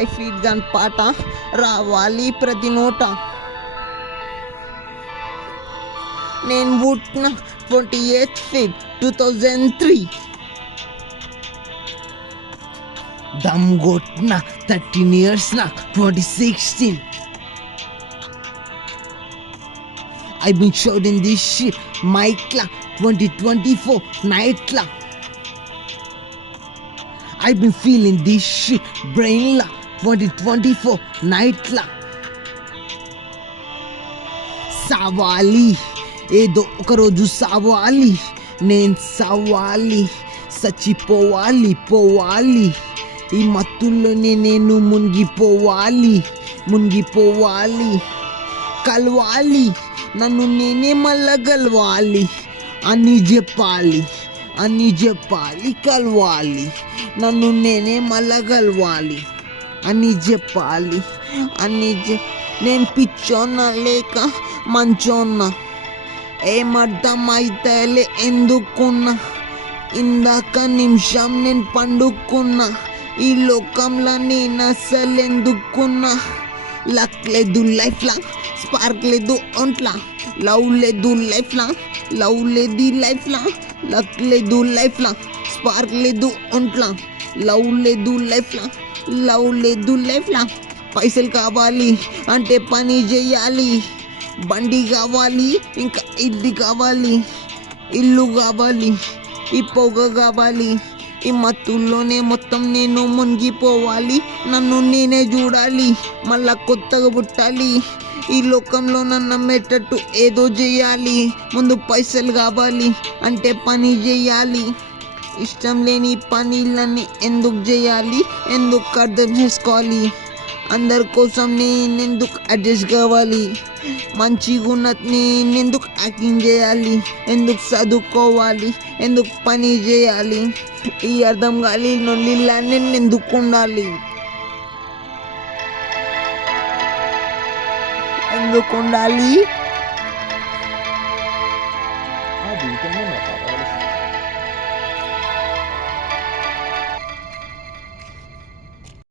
I feet gun పాట రావాలి ప్రతి నోట. నేను పుట్టిన 28th Feb 2003. దమ్ కొట్టిన 13 years నాకు 2016. I've been shouting this shit mic la 2024 night la. I've been feeling this shit brain la 2024 night la. సావాలి ఏదో ఒక రోజు సావాలి, నేను సావాలి, చచ్చిపోవాలి పోవాలి, ఈ మత్తుల్లోనే నేను మునిగిపోవాలి, కలవాలి, నన్ను నేనే మళ్ళా గెలవాలి అని చెప్పాలి, కలవాలి, నన్ను నేనే మళ్ళా గెలవాలి అని చెప్పాలి, నేను పిచ్చోన్నా లేక మంచోన్నా ఏమర్థమైతేలే ఎందుకున్నా, ఇందాక నిమిషం నేను పండుకున్నా, ఈ లోకంలో నేను అసలు ఎందుకున్నా. లక్ లేదు లైఫ్ లా, స్పార్క్ లేదు ఒంట్లా, లవ్ లేదు లైఫ్ లా, లక్ లేదు లైఫ్ లా, స్పార్క్ లేదు ఒంట్లా, లవ్ లేదు లైఫ్ లా. పైసలు కావాలి అంటే పని చేయాలి, బండి కావాలి ఇంకా ఇల్లు కావాలి, ఈ పొగ కావాలి, ఈ మత్తుల్లోనే మొత్తం నేను మునిగిపోవాలి, నన్ను నేనే చూడాలి, మళ్ళా కొత్తగా పుట్టాలి, ఈ లోకంలో నన్ను నమ్మేటట్టు ఏదో చేయాలి. ముందు పైసలు కావాలి అంటే పని చేయాలి, ఇష్టం లేని పనులన్నీ ఎందుకు చేయాలి, ఎందుకు అర్థం చేసుకోవాలి, అందరి కోసం నేనెందుకు అడ్జస్ట్ కావాలి, మంచిగా ఉన్నది నేనెందుకు యాక్టింగ్ చేయాలి, ఎందుకు చదువుకోవాలి, ఎందుకు పని చేయాలి, ఈ అర్థం కాలి నొల్లిలా నేను ఎందుకు ఉండాలి, ఎందుకు ఉండాలి.